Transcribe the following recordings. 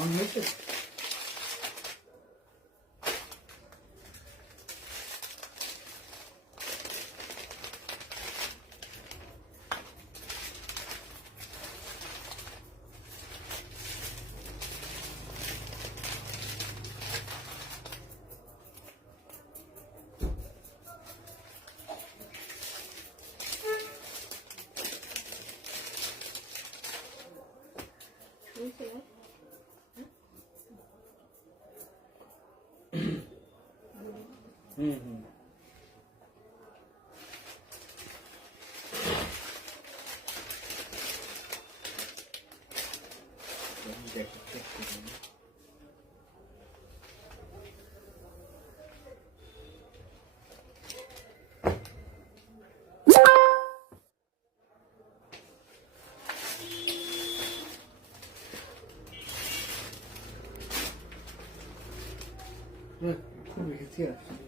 হয়েছে? খুব বেশি আসছে,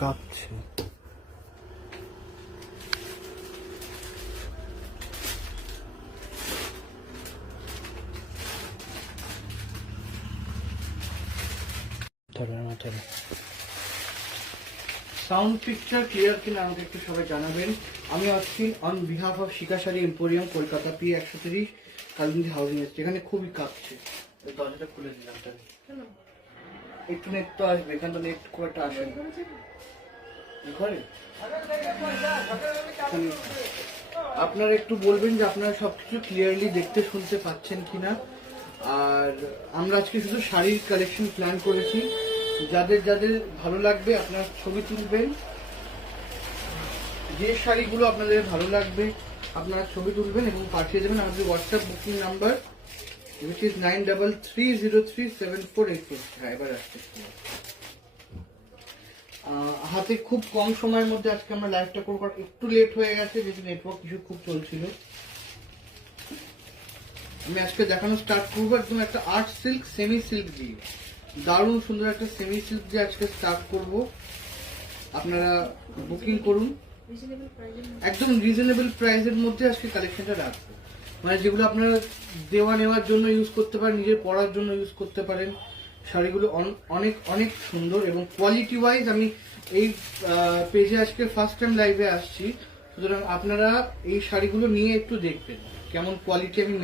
কাঁপছে। সাউন্ড পিকচার ক্লিয়ার কিনা আমাকে একটু সবাই জানাবেন। আমি Ashwin on behalf of Shikha sari emporium, Kolkata, P130 Kalindi housing এসেছে। এখানে খুবই কাঁপছে, দরজাটা খুলে দিলাম। একটু নেট তো আসবে, এখানে তো নেট খুব একটা আসে ঘরে। আপনারা একটু বলবেন যে আপনারা সবকিছু ক্লিয়ারলি দেখতে শুনতে পাচ্ছেন কিনা। আর আমরা আজকে শুধু শাড়ির কালেকশন প্ল্যান করেছি, যাদের যাদের ভালো লাগবে আপনারা ছবি তুলবেন। যে শাড়িগুলো আপনাদের ভালো লাগবে আপনারা ছবি তুলবেন এবং পাঠিয়ে দেবেন আমাদের WhatsApp booking number, which is 93303748. হ্যাঁ, এবার আসছে। হাতে খুব কম সময়ের মধ্যে আজকে আমরা লাইভটা করব, একটু লেট হয়ে গেছে যেহেতু নেটওয়ার্ক ইস্যু খুব চলছিল। আমি আজকে দেখানো স্টার্ট করবো একদম একটা আর্ট সিল্ক সেমি সিল্ক দিয়ে, দারুণ সুন্দর একটা সেমি সিল্ক দিয়ে আজকে স্টার্ট করব। আপনারা বুকিং করুন, একদম রিজনেবল প্রাইসের মধ্যে আজকে কালেকশনটা রাখবো। মানে যেগুলো আপনারা দেওয়া নেওয়ার জন্য ইউজ করতে পারেন, নিজের পরার জন্য ইউজ করতে পারেন। শাড়িগুলো অনেক অনেক সুন্দর এবং কোয়ালিটি ওয়াইজ আমি এই পেজে আজকে ফার্স্ট টাইম লাইভে আসছি, সুতরাং আপনারা এই শাড়িগুলো নিয়ে একটু দেখবেন কেমন কোয়ালিটি আমি